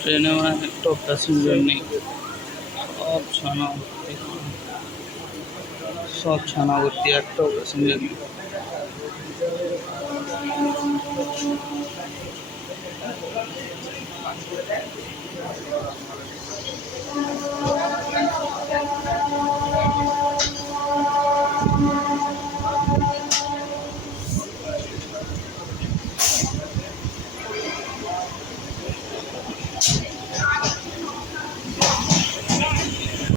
ট্রেনে মানে একটা প্যাসেঞ্জার নেই, সব ছানা, সব ছানা ভর্তি, একটাও প্যাসেঞ্জার নেই।